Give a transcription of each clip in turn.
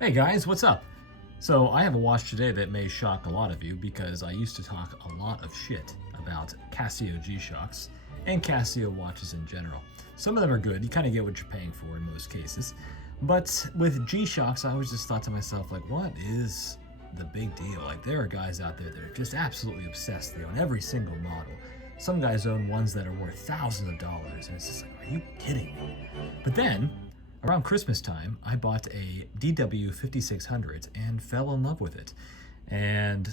Hey guys, what's up? So I have a watch today that may shock a lot of you because I used to talk a lot of shit about Casio G-Shocks and Casio watches in general. Some of them are good, you kind of get what you're paying for in most cases. But with G-Shocks, I always just thought to myself, like, what is the big deal? Like, there are guys out there that are just absolutely obsessed. They own every single model. Some guys own ones that are worth thousands of dollars, and it's just like, are you kidding me? But then, around Christmas time, I bought a DW5600 and fell in love with it. And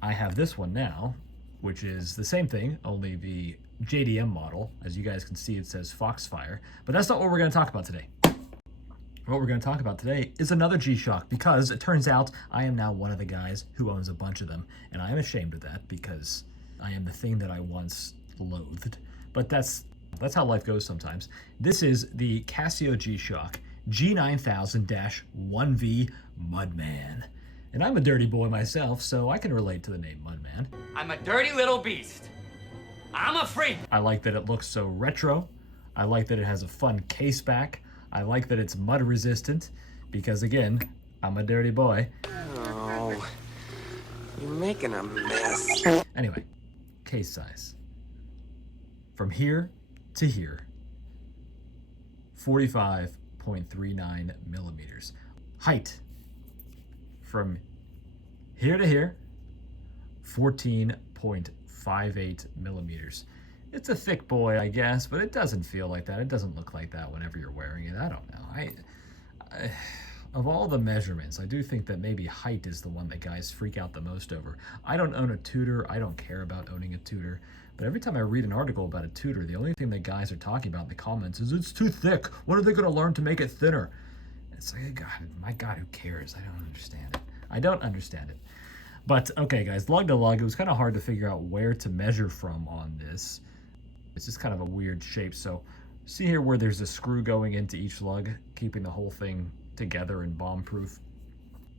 I have this one now, which is the same thing, only the JDM model. As you guys can see, it says Foxfire. But that's not what we're going to talk about today. What we're going to talk about today is another G-Shock, because it turns out I am now one of the guys who owns a bunch of them. And I am ashamed of that because I am the thing that I once loathed. But that's how life goes sometimes. This is the Casio G-Shock G9000-1V MUDMAN. And I'm a dirty boy myself, so I can relate to the name MUDMAN. I'm a dirty little beast. I'm a freak. I like that it looks so retro. I like that it has a fun case back. I like that it's mud resistant, because again, I'm a dirty boy. Oh, you're making a mess. Anyway, case size. From here to here, 45.39 millimeters. Height, from here to here, 14.58 millimeters. It's a thick boy, I guess, but it doesn't feel like that. It doesn't look like that whenever you're wearing it. I don't know. Of all the measurements, I do think that maybe height is the one that guys freak out the most over. I don't own a Tudor. I don't care about owning a Tudor. But every time I read an article about a Tudor, the only thing that guys are talking about in the comments is it's too thick. When are they going to learn to make it thinner? It's like, God, my God, who cares? I don't understand it. I don't understand it. But okay, guys, lug to lug, it was kind of hard to figure out where to measure from on this. It's just kind of a weird shape. So see here where there's a screw going into each lug, keeping the whole thing together and bomb-proof.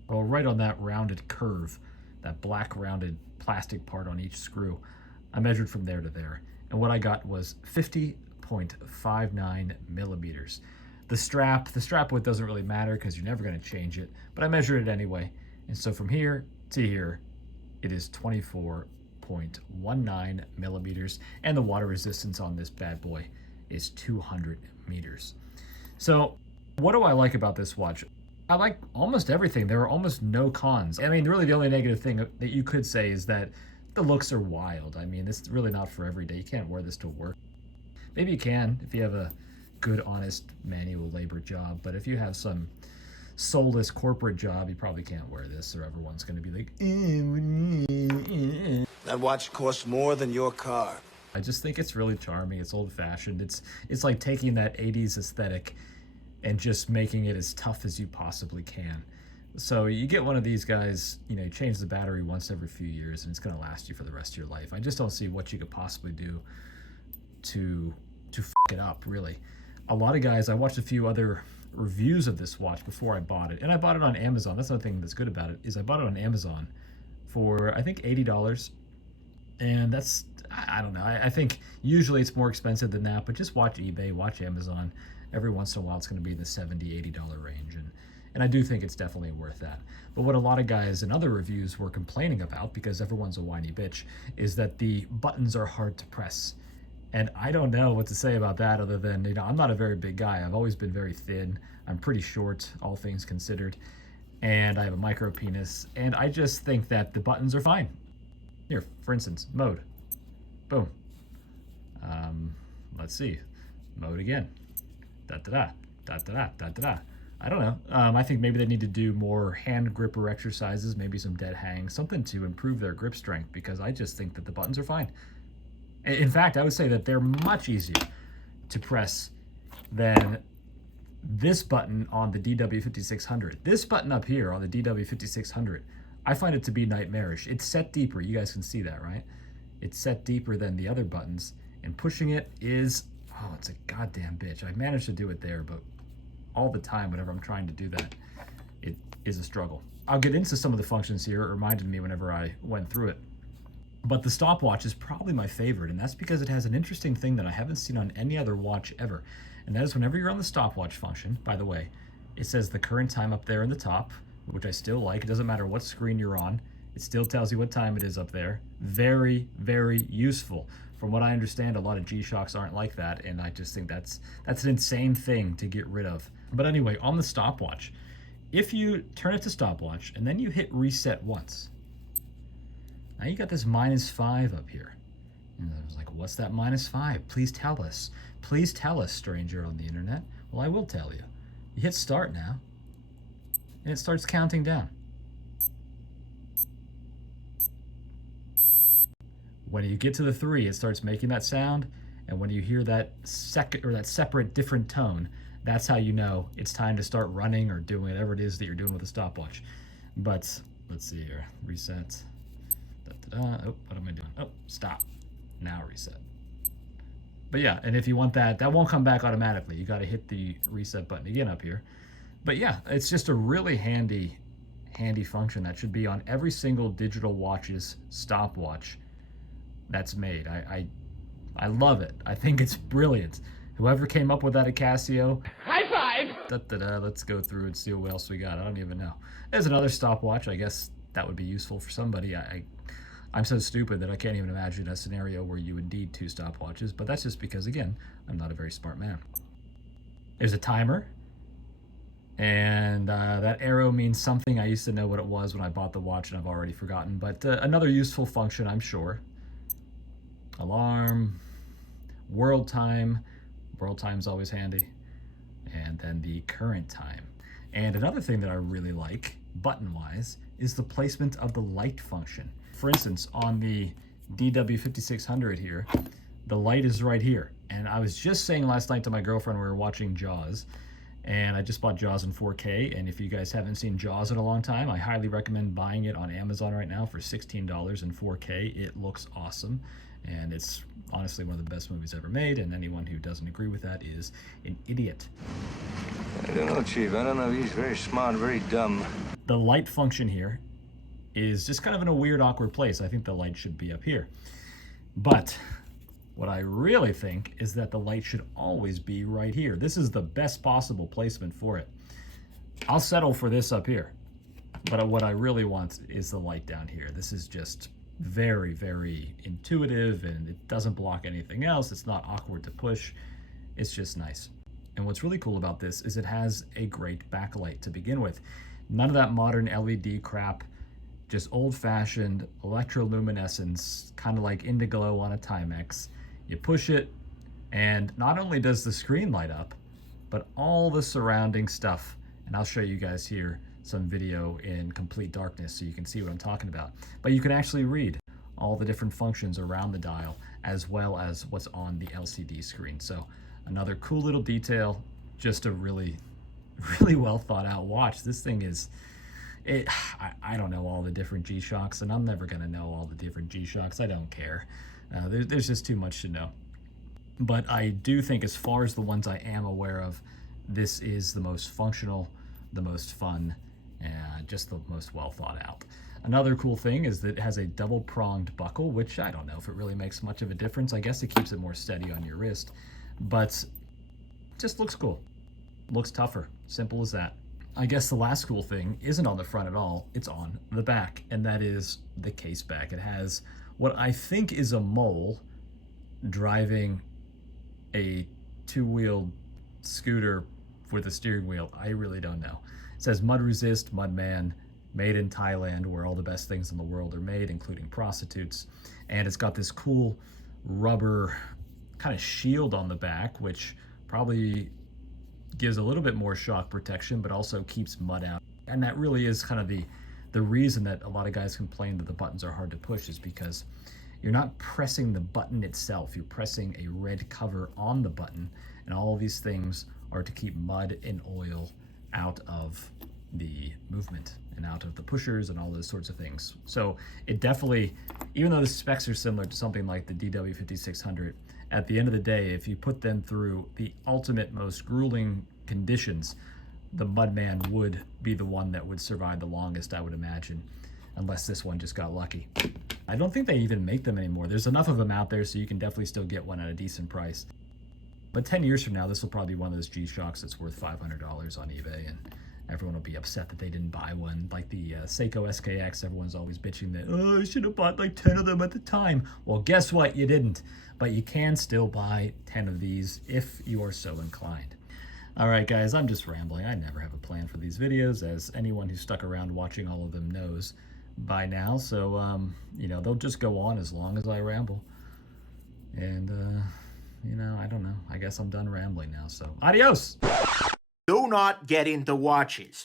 Well, right on that rounded curve, that black rounded plastic part on each screw, I measured from there to there, and what I got was 50.59 millimeters. The strap width doesn't really matter because you're never going to change it, but I measured it anyway. And so from here to here, it is 24.19 millimeters, and the water resistance on this bad boy is 200 meters. So what do I like about this watch? I like almost everything. There are almost no cons. I mean, really the only negative thing that you could say is that the looks are wild. I mean, it's really not for every day. You can't wear this to work. Maybe you can if you have a good, honest manual labor job, but if you have some soulless corporate job, you probably can't wear this, or everyone's going to be like, That watch costs more than your car. I just think it's really charming. It's old-fashioned. It's like taking that 80s aesthetic and just making it as tough as you possibly can. So you get one of these guys, you know, you change the battery once every few years and it's going to last you for the rest of your life. I just don't see what you could possibly do to f it up, really. A lot of guys, I watched a few other reviews of this watch before I bought it, and I bought it on Amazon. That's another thing that's good about it, is I bought it on Amazon for, I think, $80. And that's, I don't know, I think usually it's more expensive than that, but just watch eBay, watch Amazon. Every once in a while it's going to be in the $70, $80 range, and I do think it's definitely worth that. But what a lot of guys in other reviews were complaining about, because everyone's a whiny bitch, is that the buttons are hard to press. And I don't know what to say about that other than, you know, I'm not a very big guy. I've always been very thin. I'm pretty short, all things considered. And I have a micro penis. And I just think that the buttons are fine. Here, for instance, mode. Boom. Let's see. Mode again. Da-da-da. Da-da-da. Da-da-da. I don't know. I think maybe they need to do more hand gripper exercises, maybe some dead hang, something to improve their grip strength, because I just think that the buttons are fine. In fact, I would say that they're much easier to press than this button on the DW5600. This button up here on the DW5600, I find it to be nightmarish. It's set deeper. You guys can see that, right? It's set deeper than the other buttons, and pushing it is, oh, it's a goddamn bitch. I managed to do it there, but all the time, whenever I'm trying to do that, it is a struggle. I'll get into some of the functions here. It reminded me whenever I went through it. But the stopwatch is probably my favorite, and that's because it has an interesting thing that I haven't seen on any other watch ever. And that is whenever you're on the stopwatch function, by the way, It says the current time up there in the top, which I still like. It doesn't matter what screen you're on. It still tells you what time it is up there. Very, very useful. From what I understand, a lot of G-Shocks aren't like that, and I just think that's an insane thing to get rid of. But anyway, on the stopwatch, if you turn it to stopwatch and then you hit reset once, now you got this -5 up here. And I was like, what's that -5? Please tell us. Please tell us, stranger on the internet. Well, I will tell you. You hit start now, and it starts counting down. When you get to the 3, it starts making that sound, and when you hear that second or that separate different tone, that's how you know it's time to start running or doing whatever it is that you're doing with the stopwatch. But let's see here, reset. Oh, what am I doing? Oh, stop. Now reset. But yeah, and if you want that won't come back automatically. You got to hit the reset button again up here. But yeah, it's just a really handy function that should be on every single digital watch's stopwatch that's made. I love it. I think it's brilliant. Whoever came up with that at Casio, High five! Let's go through and see what else we got. I don't even know. There's another stopwatch. I guess that would be useful for somebody. I'm so stupid that I can't even imagine a scenario where you would need 2 stopwatches, but that's just because, again, I'm not a very smart man. There's a timer, and that arrow means something. I used to know what it was when I bought the watch, and I've already forgotten, but another useful function, I'm sure. Alarm, world time. World time's always handy. And then the current time. And another thing that I really like, button-wise, is the placement of the light function. For instance, on the DW5600 here, the light is right here. And I was just saying last night to my girlfriend, we were watching Jaws, and I just bought Jaws in 4K. And if you guys haven't seen Jaws in a long time, I highly recommend buying it on Amazon right now for $16 in 4K. It looks awesome. And it's honestly one of the best movies ever made, and anyone who doesn't agree with that is an idiot. I don't know, Chief. I don't know. He's very smart, very dumb. The light function here is just kind of in a weird, awkward place. I think the light should be up here. But what I really think is that the light should always be right here. This is the best possible placement for it. I'll settle for this up here. But what I really want is the light down here. This is just very, very intuitive, and it doesn't block anything else. It's not awkward to push. It's just nice. And what's really cool about this is it has a great backlight to begin with. None of that modern LED crap, just old-fashioned electroluminescence, kind of like Indiglo on a Timex. You push it, and not only does the screen light up, but all the surrounding stuff. And I'll show you guys here some video in complete darkness so you can see what I'm talking about. But you can actually read all the different functions around the dial as well as what's on the LCD screen. So another cool little detail, just a really, really well thought out watch. This thing is, I don't know all the different G-Shocks, and I'm never gonna know all the different G-Shocks. I don't care. There's just too much to know. But I do think as far as the ones I am aware of, this is the most functional, the most fun, and just the most well thought out. Another cool thing is that it has a double-pronged buckle, which I don't know if it really makes much of a difference. I guess it keeps it more steady on your wrist, but just looks cool. Looks tougher. Simple as that. I guess the last cool thing isn't on the front at all. It's on the back, and that is the case back. It has what I think is a mole driving a 2-wheeled scooter with a steering wheel. I really don't know. It says mud resist, Mudman, made in Thailand, where all the best things in the world are made, including prostitutes. And it's got this cool rubber kind of shield on the back, which probably gives a little bit more shock protection, but also keeps mud out. And that really is kind of the reason that a lot of guys complain that the buttons are hard to push, is because you're not pressing the button itself. You're pressing a red cover on the button, and all of these things are to keep mud and oil out of the movement and out of the pushers and all those sorts of things. So it definitely, even though the specs are similar to something like the DW5600, at the end of the day, if you put them through the ultimate, most grueling conditions, the Mudman would be the one that would survive the longest, I would imagine, unless this one just got lucky. I don't think they even make them anymore. There's enough of them out there so you can definitely still get one at a decent price. But 10 years from now, this will probably be one of those G-Shocks that's worth $500 on eBay, and everyone will be upset that they didn't buy one. Like the Seiko SKX, everyone's always bitching that, oh, I should have bought like 10 of them at the time. Well, guess what? You didn't. But you can still buy 10 of these if you are so inclined. All right, guys, I'm just rambling. I never have a plan for these videos, as anyone who stuck around watching all of them knows by now. So, you know, they'll just go on as long as I ramble. And, you know, I don't know. I guess I'm done rambling now. So, adios! Do not get into watches.